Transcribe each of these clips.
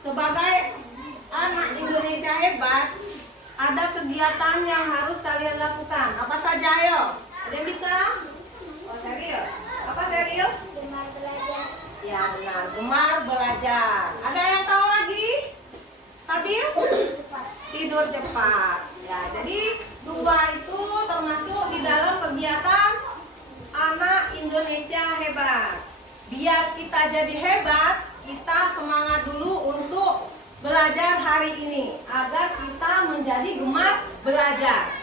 sebagai anak Indonesia hebat, ada kegiatan yang harus kalian lakukan. Apa saja ayo? Ada yang bisa? Oh, Seril. Apa Seril? Gemar belajar. Ya benar, gemar belajar. Ada yang tahu lagi? Sabil? Tidur cepat. Ya, jadi dua itu termasuk di dalam kegiatan anak Indonesia hebat. Biar kita jadi hebat, kita semangat dulu untuk belajar hari ini agar kita menjadi gemar belajar.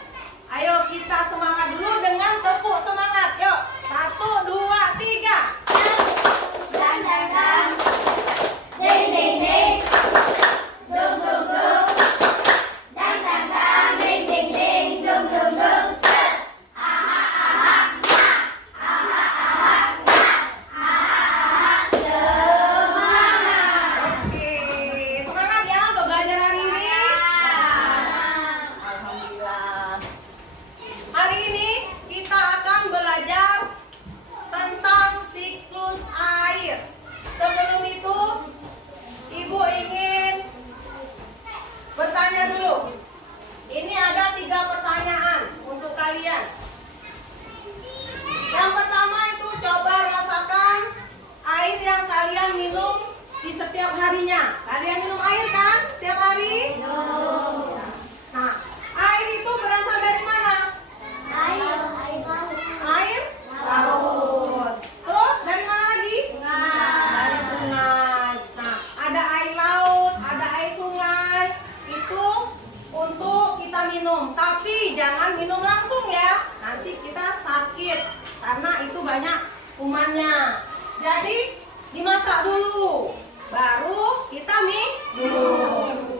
Ayo kita semangat dulu dengan tepuk semangat. Yuk, 1, 2, 3. Dan dan dan. Ding ding ding. Dung dung dung. Dan dan dan. Ding ding ding. Dung dung dung. Set. Aha aha. Aha aha. Aha aha. Semangat. Oke, semangat ya untuk belajar hari ini. Alhamdulillah. Hari ini kita akan belajar tentang siklus air. Sebelum itu, Ibu ingin bertanya dulu. Ini ada 3 pertanyaan untuk kalian. Yang pertama itu coba rasakan air yang kalian minum di setiap harinya. Kalian minum air kan setiap hari? Nah, air itu berasal dari mana? Air laut. Air laut. Terus dari mana lagi? Dari sungai. Nah, ada air laut, ada air sungai. Itu untuk kita minum. Tapi jangan minum langsung ya. Nanti kita sakit karena itu banyak kumannya. Jadi dimasak dulu, baru kita minum.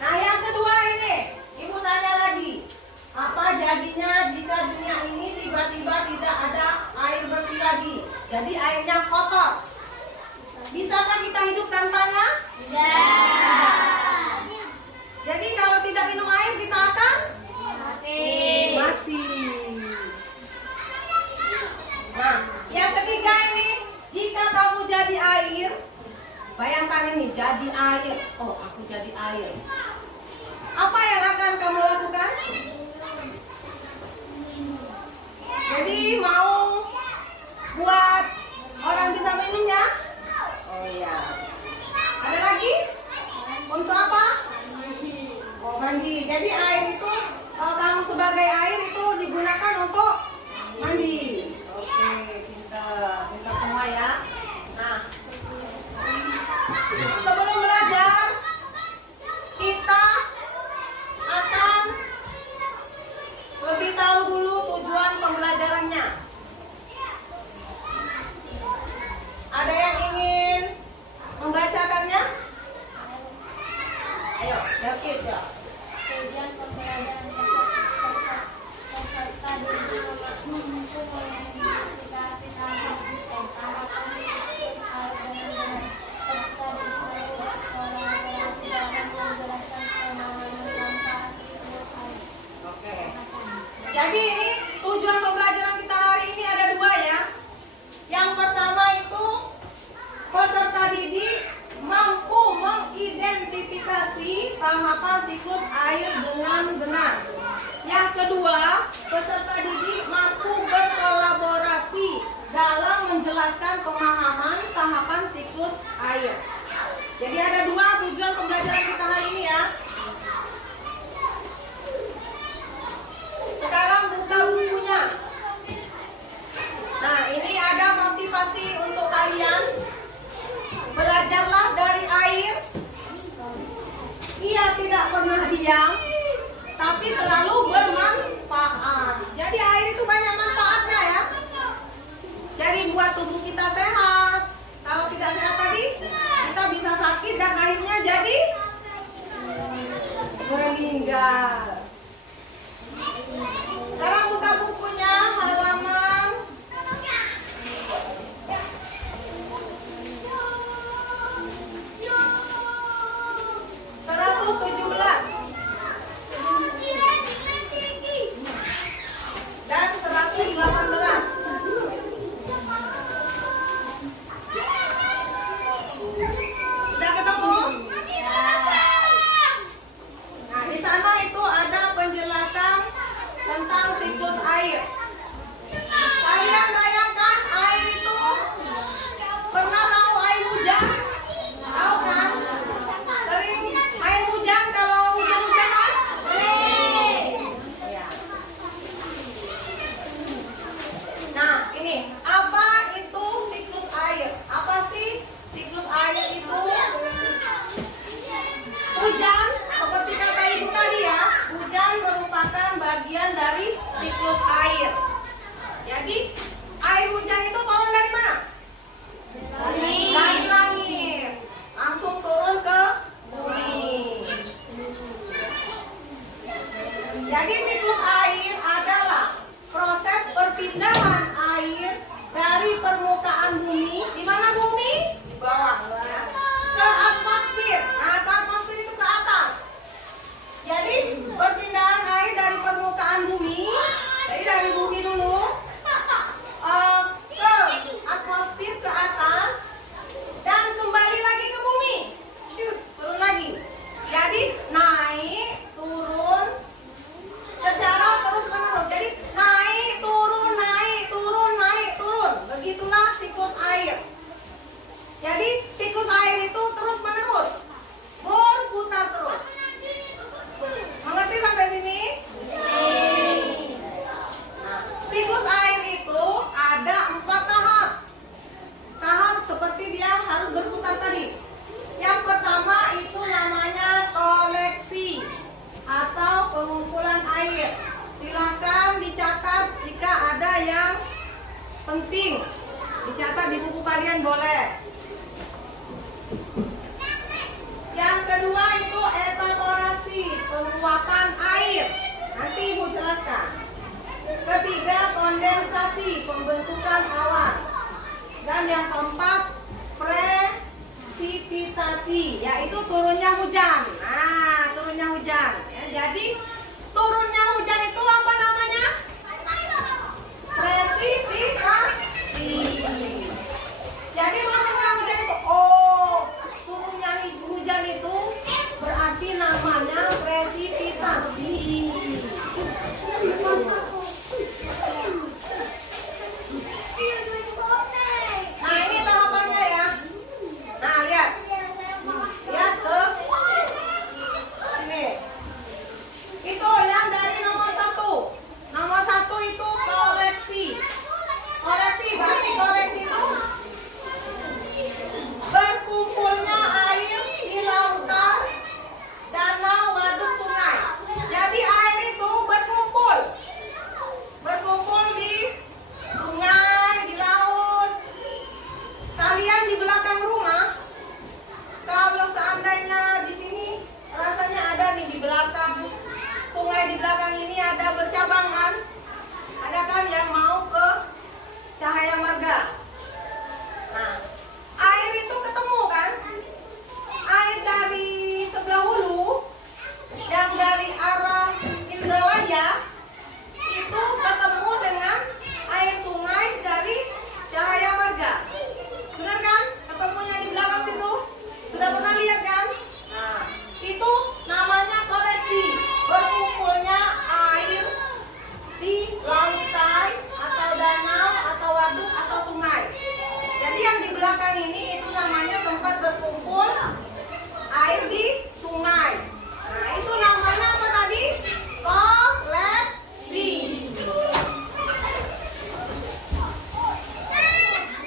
Nah, yang kedua ini, Ibu tanya lagi. Apa jadinya jika dunia ini tiba-tiba tidak ada air bersih lagi? Jadi airnya kotor. Bisakah kita hidup tanpanya? Tidak. Jadi kalau tidak minum air kita akan Mati. mati. Nah, yang ketiga ini, jika kamu jadi air, bayangkan ini jadi air. Oh, aku jadi air. Apa yang akan kamu lakukan? Jadi mau buat orang bisa minumnya? Oh iya. Ada lagi? Untuk apa? Oh, mandi. Jadi air itu, kalau kamu sebagai air itu digunakan untuk mandi. Oke, pintar. Pintar semua ya. Nah, sebelum belajar, kita akan lebih tahu dulu tujuan pembelajarannya. Ada yang ingin membacakannya? Ayo, David ya. Tujuan pembelajaran peserta didik untuk mengidentifikasi dan harapan siklus air dengan benar. Peserta didik harus kolaborasi dalam menjelaskan pemahaman manfaat siklus air. Oke. Jadi ini tujuan pembelajaran kita hari ini ada 2 ya. Yang pertama itu peserta didik mampu mengidentifikasi tahapan siklus air dengan benar. Yang kedua, peserta didik mampu berkolaborasi dalam menjelaskan pemahaman tahapan siklus air. Jadi ada 2 tujuan pembelajaran kita hari ini ya. Sekarang buka bukunya. Nah, ini ada motivasi untuk kalian. Belajarlah dari air. Ia tidak pernah diam, tapi selalu bermanfaat. Jadi air itu banyak manfaatnya ya. Jadi buat tubuh kita sehat. Kalau tidak sehat tadi, kita bisa sakit dan akhirnya jadi meninggal. Sekarang buka bukunya halaman 117. ketiga kondensasi, pembentukan awan. Dan yang keempat presipitasi, yaitu turunnya hujan. Nah, turunnya hujan. Ya, jadi turunnya hujan itu apa namanya? Presipitasi. Jadi turunnya hujan itu, turunnya hujan itu berarti namanya presipitasi. Nah, ini tahapannya ya. Nah, lihat. Lihat ke sini. Itu yang dari nomor 1. Nomor 1 itu koreksi. Koreksi, berarti koreksi itu berkumpulnya air di lautan, danau, waduk, sungai. Jadi air itu berkumpul di sungai, di laut. Kalian di belakang rumah, kalau seandainya di sini rasanya ada nih di belakang sungai, di belakang ini ada bercabang kan? Ada kan yang mau ke Cahaya Marga. Nah, air itu ketemu kan? Air dari sebelah hulu yang dari arah Indralaya itu ketemu dengan air sungai dari Cahaya Marga. Benar kan? Ketemunya di belakang situ. Sudah pernah lihat kan? Nah, itu namanya koleksi. Berkumpulnya air di lautan atau danau atau waduk atau sungai. Jadi yang di belakang ini itu namanya tempat berkumpul air di sungai. Nah, itu namanya apa tadi? Koleksi.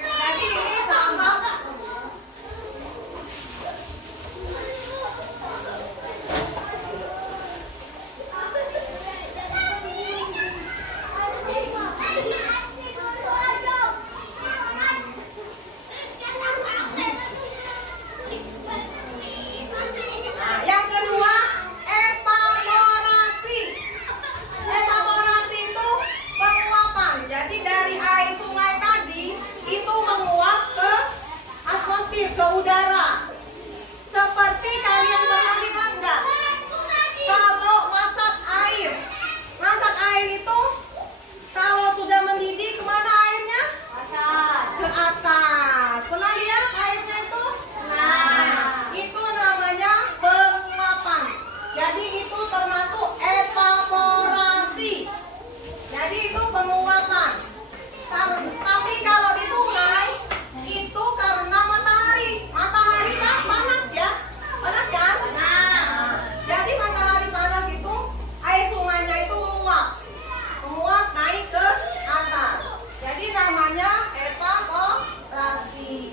Jadi ini tahap Nah, yang kedua, evaporasi. Evaporasi itu penguapan. Jadi dari air sungai tadi itu menguap ke atmosfer, ke udara. Seperti kalian pernah lihat nggak? Kalau masak air itu kalau sudah mendidih kemana airnya? Ke atas. Pernah lihat airnya itu? Itu namanya penguapan. Jadi itu termasuk evaporasi. Jadi itu penguapan. Tapi kalau di sungai itu karena matahari kan panas ya, panas kan? Jadi matahari panas itu air sungainya itu menguap naik ke atas. Jadi namanya evaporasi.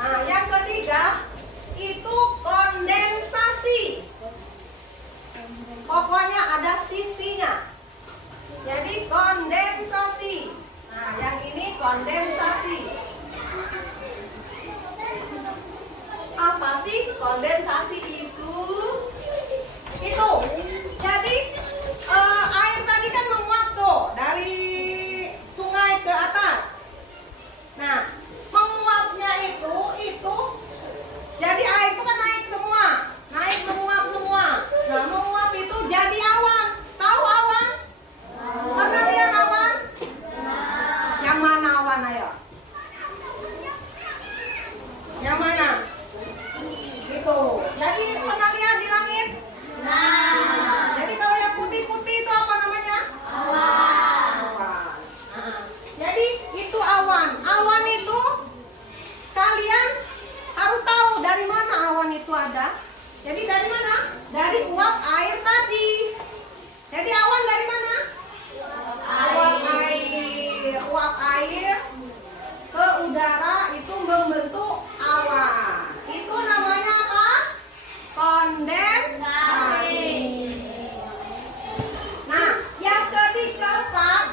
Nah, yang ketiga itu kondensasi. Pokoknya ada sisinya. Jadi kondensasi. Nah, yang ini kondensasi. Apa sih kondensasi itu? Itu. Jadi air tadi kan menguap tuh dari sungai ke atas. Nah, menguapnya itu jadi air itu kan naik semua, menguap semua. Nah, menguap itu jadi awan. Tahu awan? Pernah lihat awan? Yang mana awan, ayo? Yang mana? Itu. Jadi pernah lihat di langit? Jadi kalau yang putih-putih itu apa namanya? Awan. Jadi itu awan. Awan itu kalian harus tahu dari mana awan itu ada. Jadi dari mana? Dari uap air tadi. Jadi awan dari mana? Uap air ke udara itu membentuk awan. Itu namanya apa? Kondensasi. Nah, yang keempat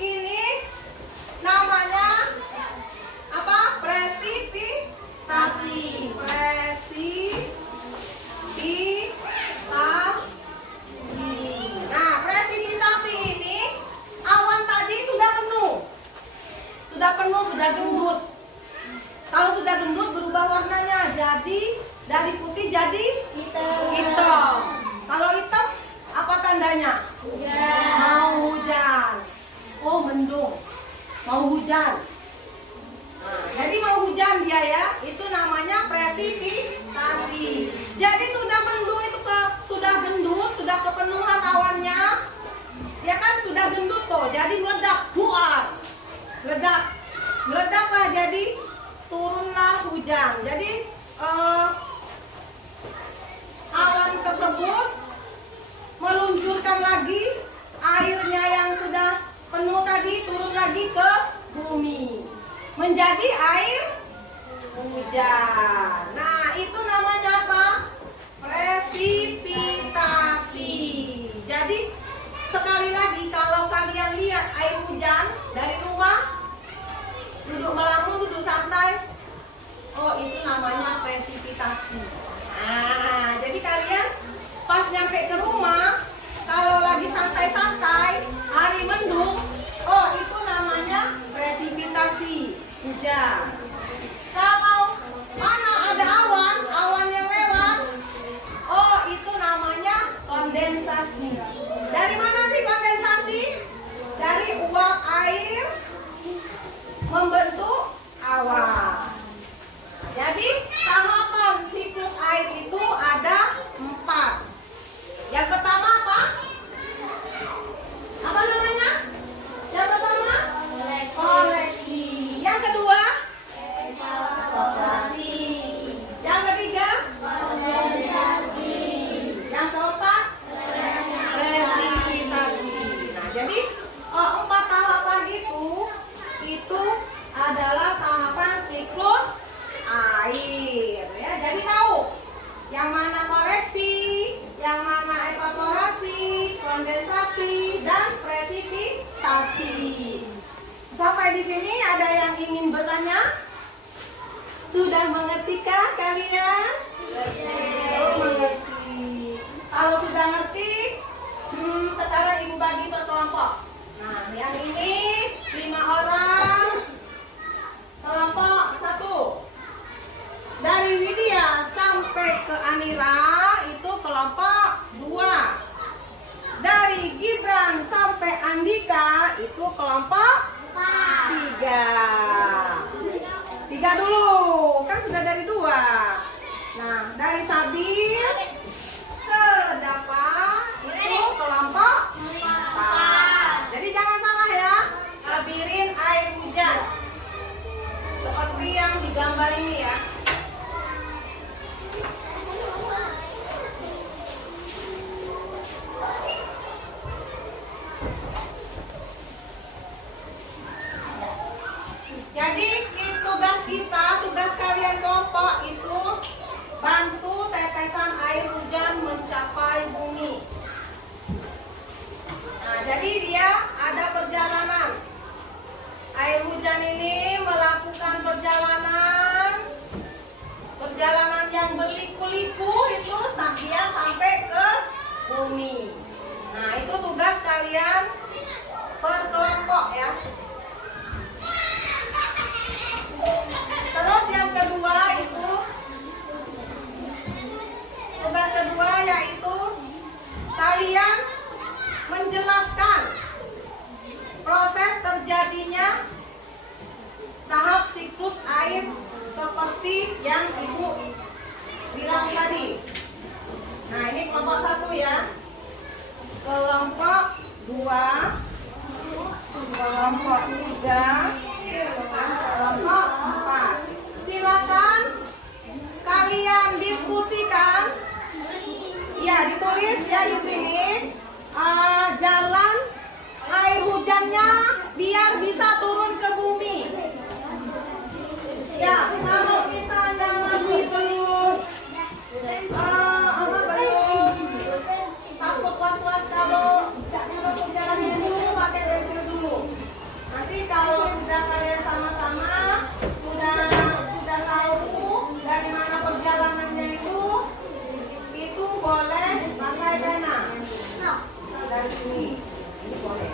ini namanya apa? Presipitasi. Presipitasi. penuh, sudah gendut. Kalau sudah gendut berubah warnanya, jadi dari putih jadi hitam. Kalau hitam, apa tandanya? Mau hujan. Oh, mendung. Mau hujan. Nah, jadi mau hujan dia ya, itu namanya presipitasi. Jadi sudah mendung itu sudah gendut, sudah kepenuhan awannya. Ya kan sudah gendut tuh, jadi meledak, buar. Meledaklah jadi turunlah hujan. Jadi awan tersebut meluncurkan lagi airnya yang sudah penuh tadi turun lagi ke bumi menjadi air hujan. Nah, itu namanya apa? Presipitasi. Jadi sekali lagi kalau kalian lihat air hujan dari rumah, duduk melamun, duduk santai, oh itu namanya presipitasi. Nah, jadi kalian pas nyampe ke rumah, kalau lagi santai-santai, hari mendung, oh itu namanya presipitasi, hujan. Kalau mana ada awan yang lewat, oh itu namanya kondensasi. Dari mana sih kondensasi? Dari uap air membentuk awan. Jadi tahapan siklus air itu ada 4. Yang pertama apa? Apa namanya? Yang pertama koleksi. Yang kedua Evaporasi. yang ketiga Kondensasi. yang keempat presipitasi. Nah, jadi 4 tahapan itu adalah tahapan siklus air ya. Jadi tahu yang mana koleksi, yang mana evaporasi, kondensasi, dan presipitasi. Sampai di sini ada yang ingin bertanya? Sudah mengertikah kalian? Oh, mengerti. Kalau sudah ngerti, sekarang ibu bagi per kelompok. Nah, yang ini 5 orang, kelompok 1. Dari Widya sampai ke Anira itu kelompok 2. Dari Gibran sampai Andika itu kelompok 3. 3 dulu, kan sudah dari 2. Nah, dari Sabil ke Dapa itu kelompok 4. Jadi jangan salah ya, tabirin air hujan seperti yang digambar ini ya. Jadi tugas kalian kelompok itu bantu tetesan air hujan mencapai bumi. Nah, jadi dia ada perjalanan. Air hujan ini melakukan perjalanan yang berliku-liku itu dia sampai ke bumi. Nah, itu tugas kalian per kelompok ya. Terus yang kedua itu tugas kedua yaitu kalian menjelaskan proses terjadinya tahap siklus air seperti yang ibu bilang tadi. Nah, ini kelompok 1 ya. Kelompok 2, kelompok 3, kelompok 4. Silakan kalian diskusikan. Ya, ditulis ya di sini. Jalan air hujannya biar bisa turun ke bumi. Ya, kalau misalnya masih belum takut was-was kalau untuk jalannya dulu pakai pensil dulu. Nanti kalau sudah kalian sama-sama sudah tahu dari mana perjalanannya itu boleh pakai pena. Dari sini. Ini boleh.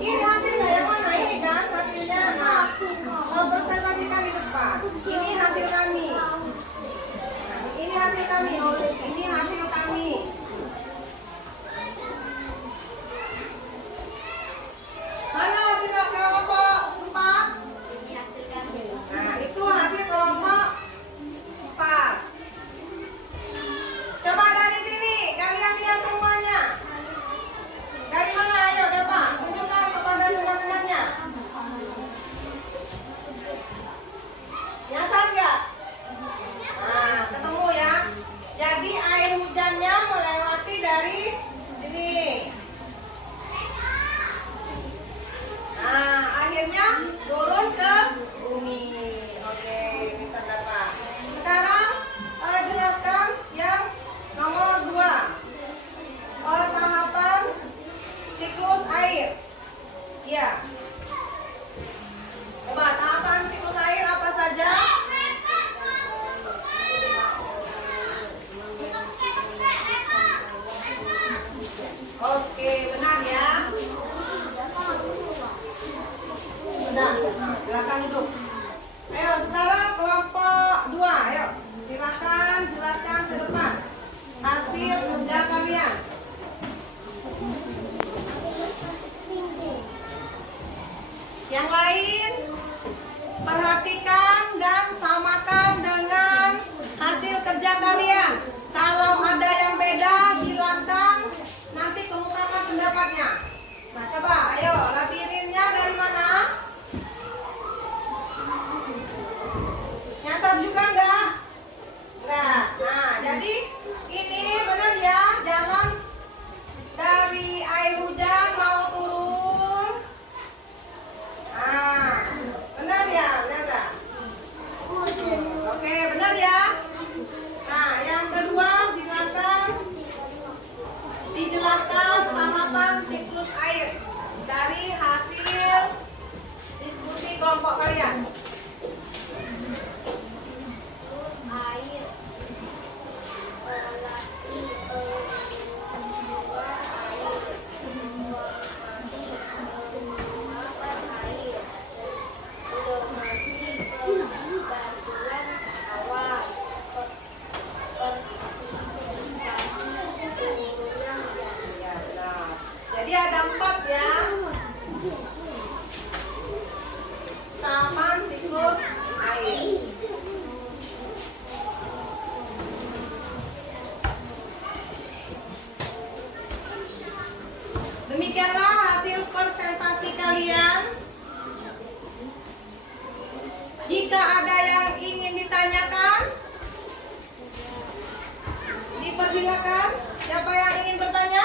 Ini hasilnya yang mana? Ini kan hasilnya. Nah, presentasikan di depan. Ini hasil kami. Ini hasil kami. Ini hasil kami. Mana hasil kelompok 4? Ini hasil kami. Nah, itu hasil kelompok 4. Coba dari sini, kalian lihat semuanya. Dari mana? Ayo coba tunjukkan kepada teman-temannya. Nyasar nggak? Nah, ketemu ya. Jadi air hujannya melewati dari sini. Nah, akhirnya turun ke bumi. Oke, bisa dapat. Sekarang jelaskan yang nomor 2. Tahapan siklus air. Ya. Coba tahapan siklus air apa saja? Oke, benar ya. Benar. Silakan duduk. Ayo, sekarang kelompok 2. Ayo, silakan jelaskan ke depan hasil kerja kalian. Yang lain perhatikan dan samakan dengan hasil kerja kalian. Kalau ada yang beda silakan nanti kemukakan pendapatnya. Nah, coba ayo labirinnya dari mana? Nyasar juga enggak? Enggak. Nah, jadi ini benar ya, jalan dari air hujan mau turun. Nah, benar ya, benar nggak? Oke, benar ya. Nah, yang kedua silakan dijelaskan tahapan siklus air dari hasil diskusi kelompok kalian. Air. Ya, benar. Jadi ada 4 ya. Tahapan siklus air. Demikianlah hasil presentasi kalian. Jika ada yang ingin ditanyakan, dipersilakan. Siapa yang ingin bertanya?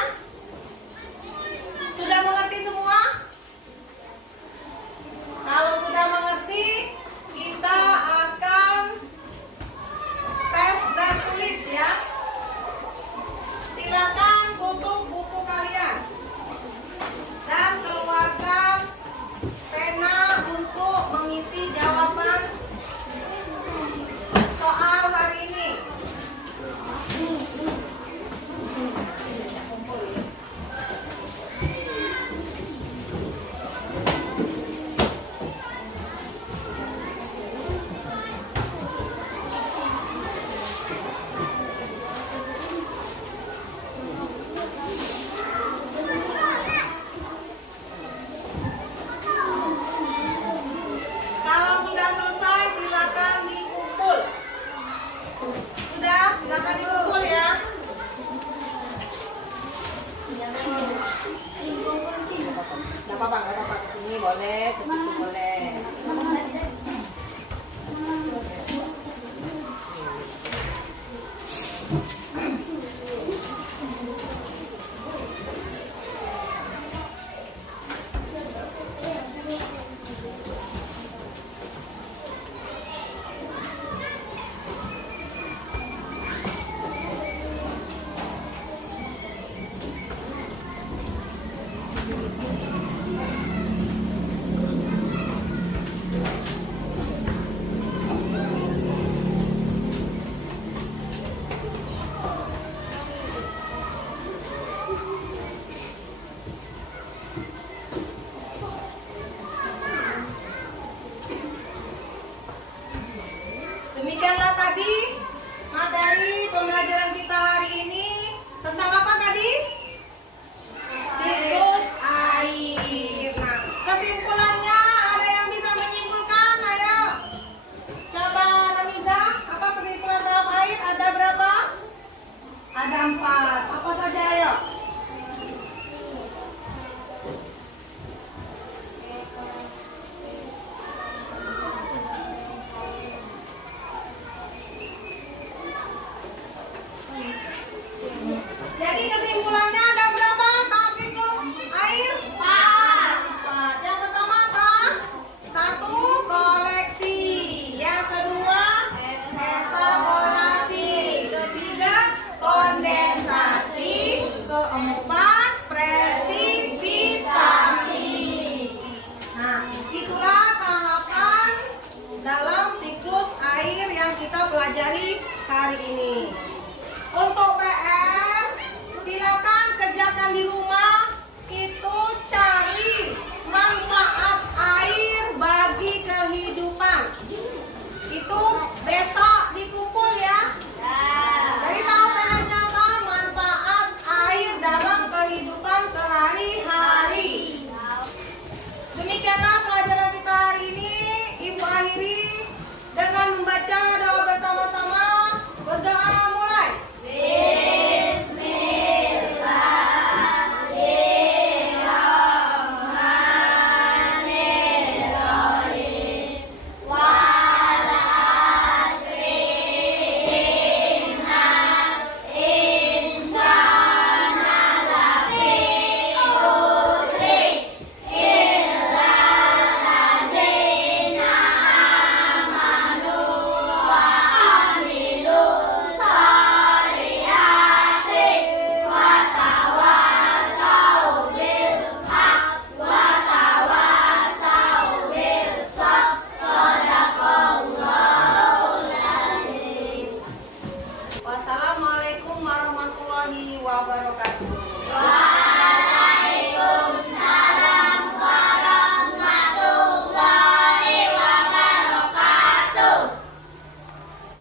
Sudah mengerti semua? Kalau sudah mengerti, kita akan tes dan tulis ya. Silakan tutup buku kalian dan keluarkan pena untuk mengisi jawaban soal hari ini. Kalau sudah selesai silakan dikumpul. Sudah, silakan dikumpul ya. Nggak apa-apa, ke sini boleh, ke situ boleh. Iya.